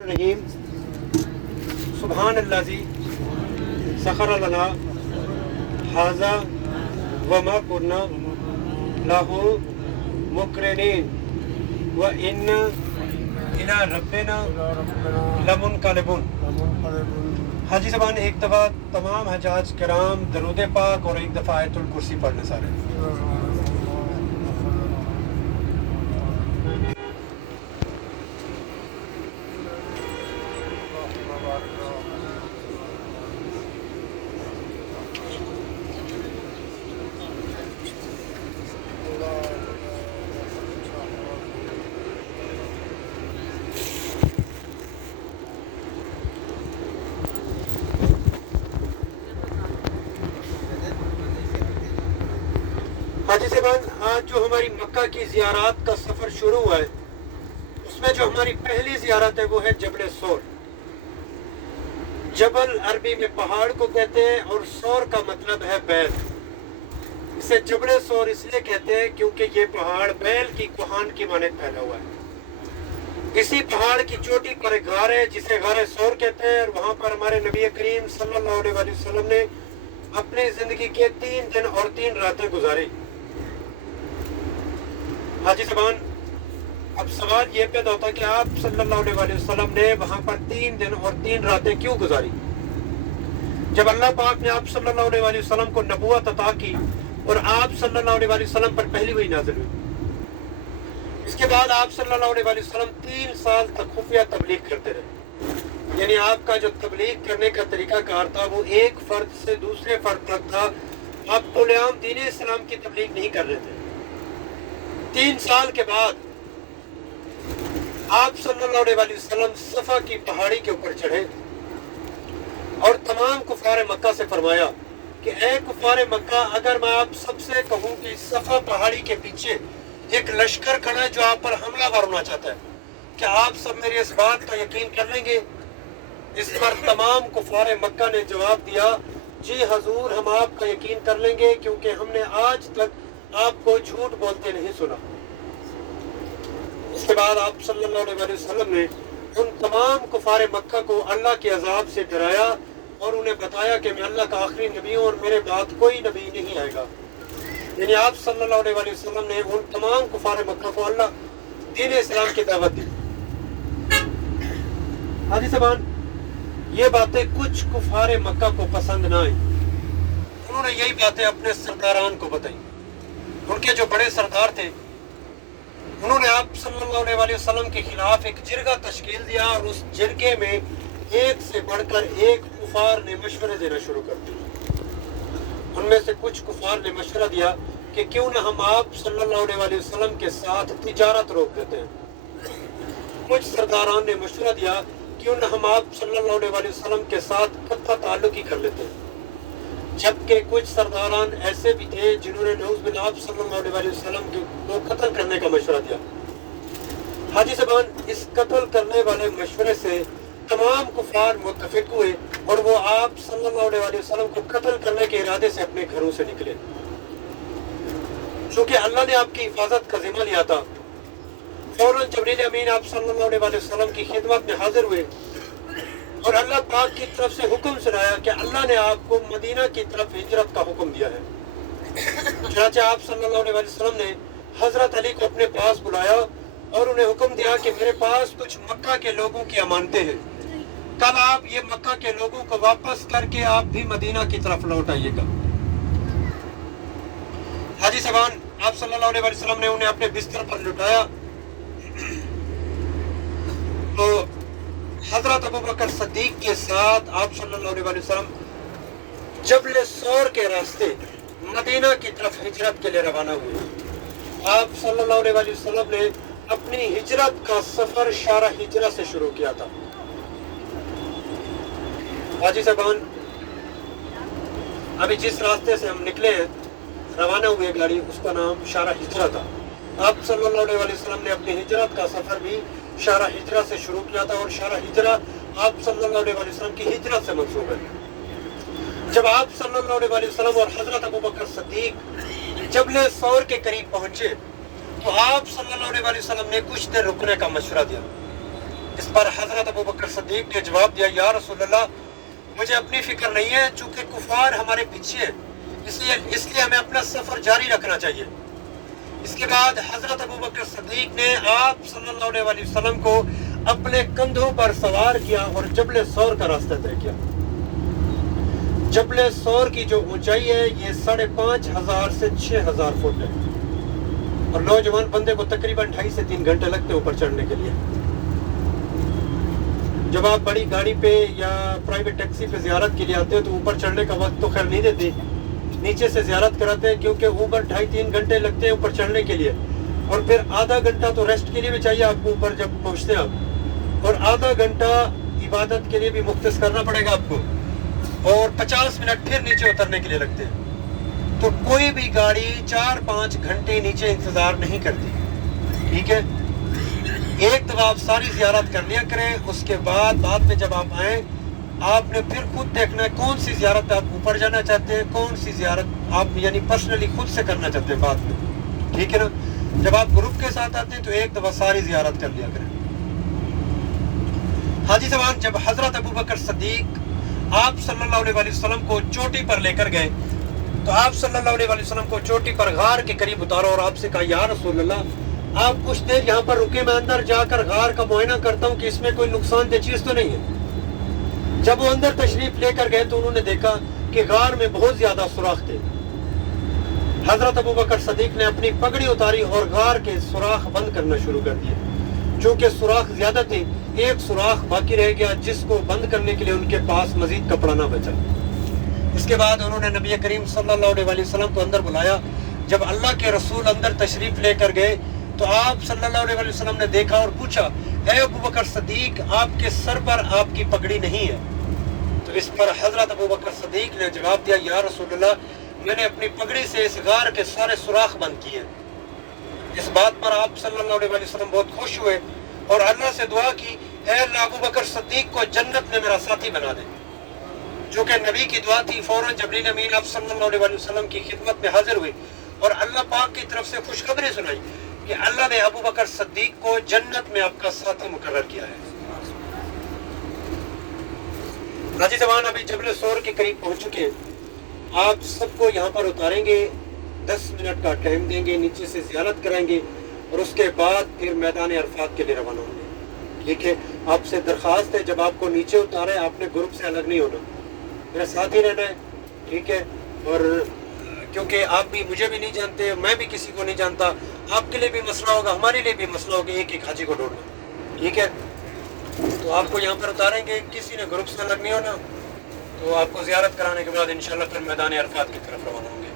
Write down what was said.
रहीम सुभान अल्लाज़ी सखर लना हाजा वमा कुन्ना लहू मुकरिनीन व इन्ना इला रब्बिना लमुनक़लिबून। हाजी ज़बान एक दफ़ा तमाम हजाज किराम दरूद पाक और एक दफ़ा आयतुल कुर्सी पढ़ने सारे। हाजी ज़बान आज जो हमारी मक्का की ज़ियारत का सफ़र शुरू हुआ है उसमें जो हमारी पहली ज़ियारत है वो है जबल सौर। जबल अरबी में पहाड़ को कहते हैं और सौर का मतलब है बैल। इसे जबल सौर इसलिए कहते हैं क्योंकि ये पहाड़ बैल की कुहान की मानद फैला हुआ है। इसी पहाड़ की चोटी पर एक गार है जिसे गार सौर कहते हैं और वहाँ पर हमारे नबी करीम सल्लल्लाहु अलैहि वसल्लम ने अपनी ज़िंदगी के 3 दिन और 3 रातें गुजारी। हाजी ज़बान अब सवाल ये पैदा होता है कि आप सल्लल्लाहु अलैहि वसल्लम ने वहाँ पर 3 दिन और 3 रातें क्यों गुजारी? जब अल्लाह पाक ने आप सल्लल्लाहु अलैहि वसल्लम को नबूवत अता की और आप सल्लल्लाहु अलैहि वसल्लम पर पहली वही नाज़िल हुई। इसके बाद आप सल्लल्लाहु अलैहि वसल्लम 3 साल तक खुफिया तबलीग करते रहे। यानी आपका जो तबलीग करने का तरीकाकार था वो एक फ़र्द से दूसरे फ़र्द तक था। आप खुलेआम दीन इस्लाम की तबलीग नहीं कर रहे थे। 3 साल के बाद आप सल्लल्लाहु अलैहि वसल्लम सफ़ा की पहाड़ी के ऊपर चढ़े और तमाम कुफार मक्का से फरमाया कि ए कुफार मक्का, अगर मैं आप सबसे कहूँ कि सफ़ा पहाड़ी के पीछे एक लश्कर खड़ा है जो आप पर हमलावर होना चाहता है, क्या आप सब मेरी इस बात का यकीन कर लेंगे? इस पर तमाम कुफार मक्का ने जवाब दिया, जी हजूर, हम आपका यकीन कर लेंगे क्योंकि हमने आज तक आपको झूठ बोलते नहीं सुना। इसके बाद आप सल्लल्लाहु अलैहि वसल्लम ने उन तमाम कुफार मक्का को अल्लाह के अजाब से डराया और उन्हें बताया कि मैं अल्लाह का आखिरी नबी हूँ और मेरे बाद कोई नबी नहीं आएगा। यानी आप सल्लल्लाहु अलैहि वसल्लम ने उन तमाम कुफार मक्का को अल्लाह दीन इस्लाम की दावत दी। हाजी ज़बान ये बातें कुछ कुफार मक्का को पसंद ना आई। उन्होंने यही बातें अपने सरदारान को बताई। उनके जो बड़े सरदार थे उन्होंने आप सल्लल्लाहु अलैहि वसल्लम के खिलाफ एक जिरगा तश्कील दिया और उस जिरगे में एक से बढ़कर एक कुफार ने मशवरे देना शुरू कर दिए। उनमें से कुछ कुफार ने मशवरा दिया कि क्यों न हम आप सल्लल्लाहु अलैहि वसल्लम के साथ तिजारत रोक देते हैं। कुछ सरदारान ने मशवरा दिया क्यों न हम आप सल्लल्लाहु अलैहि वसल्लम के साथ कत्ता ताल्लुक ही कर लेते हैं। जबकि कुछ सरदारान ऐसे भी थे जिन्होंने नऊज़ बिल्लाह आप सल्लल्लाहु अलैहि वसल्लम को कत्ल करने का मशवरा दिया। हाजी ज़बान इस कत्ल करने वाले मशवरे से तमाम कुफार मुत्तफिक हुए और वो आप सल्लल्लाहु अलैहि वसल्लम को कत्ल करने के इरादे से अपने घरों से निकले। चूँकि अल्लाह ने आपकी हिफाजत का जिम्मा लिया था, फौरन जबरील अमीन आप सल्लल्लाहु अलैहि वसल्लम की खिदमत में हाजिर हुए और अल्लाह पाक की तरफ से हुक्म सुनाया कि अल्लाह ने आपको मदीना की तरफ हिजरत का हुक्म दिया है। चुनांचे आप सल्लल्लाहु अलैहि वसल्लम ने हजरत अली को अपने पास बुलाया और उन्हें हुक्म दिया कि मेरे पास कुछ मक्का के लोगों की अमानतें हैं, कल आप ये मक्का के लोगों को वापस करके आप भी मदीना की तरफ लौट आइएगा। हाजी ज़बान आप सल्लल्लाहु अलैहि वसल्लम ने उन्हें अपने बिस्तर पर लुटाया तो हजरत अबू बकर सद्दीक के साथ आप सल्लल्लाहु अलैहि वसल्लम जबल सौर के रास्ते मदीना की तरफ हिजरत के लिए रवाना हुए। आप सल्लल्लाहु अलैहि वसल्लम ने अपनी हिजरत का सफर शारा हिजरा से शुरू किया था। हाजी ज़बान अभी जिस रास्ते से हम निकले हैं, रवाना हुए गाड़ी, उसका नाम शारा हिजरा था। आप सल्लल्लाहु अलैहि वसल्लम ने अपनी हिजरत का सफर भी शारा हिजरा से शुरू किया था और शारा हिजरा आप सल्लल्लाहु अलैहि वसल्लम की हिजरत से मंसूब है। जब आप सल्लल्लाहु अलैहि वसल्लम और हजरत अबू बकर सद्दीक जबल सौर के करीब पहुंचे तो आप सल्लल्लाहु अलैहि वसल्लम ने कुछ देर रुकने का मशवरा दिया। इस पर हजरत अबू बकर सिद्दीक ने जवाब दिया, या रसूल अल्लाह, मुझे अपनी फिक्र नहीं है, चूंकि कुफार हमारे पीछे है, इसलिए हमें अपना सफर जारी रखना चाहिए। इसके बाद हजरत अबू बकर सिद्दीक ने आप सल्लल्लाहु अलैहि वसल्लम को अपने कंधों पर सवार किया और जबल सौर का रास्ता तय किया। जबल सौर की जो ऊंचाई है ये 5,500 से 6,000 फुट है और नौजवान बंदे को तकरीबन 2.5 से 3 घंटे लगते हैं ऊपर चढ़ने के लिए। जब आप बड़ी गाड़ी पे या प्राइवेट टैक्सी पे ज़ियारत के लिए आते हो तो ऊपर चढ़ने का वक्त तो खैर नहीं देते, नीचे से ज़ियारत कराते हैं, क्योंकि ऊपर 2.5-3 घंटे लगते हैं ऊपर चढ़ने के लिए और फिर आधा घंटा तो रेस्ट के लिए भी चाहिए आपको ऊपर जब पहुँचते हैं आप, और आधा घंटा इबादत के लिए भी मुख्तस करना पड़ेगा आपको, और 50 मिनट फिर नीचे उतरने के लिए लगते हैं। तो कोई भी गाड़ी 4-5 घंटे नीचे इंतज़ार नहीं करती, ठीक है। एक दफ़ा आप सारी ज़ियारत कर लिया करें, उसके बाद में जब आप आएँ आपने फिर खुद देखना है कौन सी ज़ियारत आप ऊपर जाना चाहते हैं, कौन सी ज़ियारत आप यानी पर्सनली खुद से करना चाहते हैं बाद में, ठीक है ना। जब आप ग्रुप के साथ आते हैं तो एक दफ़ा सारी ज़ियारत कर लिया करें। हाजी ज़मान जब हज़रत अबू बकर सिद्दीक आप सल्लल्लाहु अलैहि वसल्लम को चोटी पर लेकर गए तो आप सल्लल्लाहु अलैहि वसल्लम को चोटी पर गार के करीब उतारो और आपसे कहा, या रसूल अल्लाह, आप कुछ देर यहाँ पर रुके, मैं अंदर जाकर गार का मुआयना करता हूँ कि इसमें कोई नुकसानदेह चीज़ तो नहीं है। जब वो अंदर तशरीफ लेकर गए तो उन्होंने देखा कि गार में बहुत ज़्यादा सुराख थे। हज़रत अबू बकर सिद्दीक ने अपनी पगड़ी उतारी और गार के सुराख बंद करना शुरू कर दिए। चूँकि सुराख ज़्यादा थे, एक सुराख बाकी रह गया जिसको बंद करने के लिए उनके पास मज़ीद कपड़ा ना बचा। इसके बाद उन्होंने नबी करीम सल्लल्लाहु अलैहि वसल्लम को अंदर बुलाया। जब अल्लाह के रसूल अंदर तशरीफ़ लेकर गए तो आप सल्लल्लाहु अलैहि वसल्लम ने देखा और पूछा, ऐ अबू बकर सिद्दीक, आपके सर पर आपकी पगड़ी नहीं है। तो इस पर हज़रत अबू बकर सिद्दीक ने जवाब दिया, या रसूल अल्लाह, मैंने अपनी पगड़ी से इस गार के सारे सुराख बंद किए। इस बात पर आप सल्लल्लाहु अलैहि वसल्लम बहुत खुश हुए और अल्लाह से दुआ की, ऐ अल्लाह, अबू बकर सिद्दीक को जन्नत में मेरा साथी बना दे। जो कि नबी की दुआ थी। फौरन जबरील अमीन आप सल्लल्लाहु अलैहि वसल्लम की खिदमत में हाजिर हुए और अल्लाह पाक की तरफ से खुशखबरी सुनाई कि अल्लाह ने अबू बकर सिद्दीक को जन्नत में आपका साथी मुकर्रर किया है। नाजी ज़मान अभी जबल सौर के करीब पहुंच चुके हैं। आप सबको यहाँ पर उतारेंगे, 10 मिनट का टाइम देंगे, नीचे से ज़ियारत कराएंगे और उसके बाद फिर मैदान अरफात के लिए रवाना होंगे। ठीक है, आपसे दरख्वास्त है, जब आपको नीचे उतारे आपने ग्रुप से अलग नहीं होना, मेरे साथ ही रहना है। ठीक है, और क्योंकि आप भी मुझे भी नहीं जानते, मैं भी किसी को नहीं जानता, आपके लिए भी मसला होगा, हमारे लिए भी मसला होगा एक एक हाजी को ढूंढना। ठीक है, तो आपको यहाँ पर उतारेंगे, किसी ने ग्रुप से अलग नहीं होना। तो आपको ज़ियारत कराने के बाद इंशाल्लाह फिर मैदान अरफात की तरफ रवाना होंगे।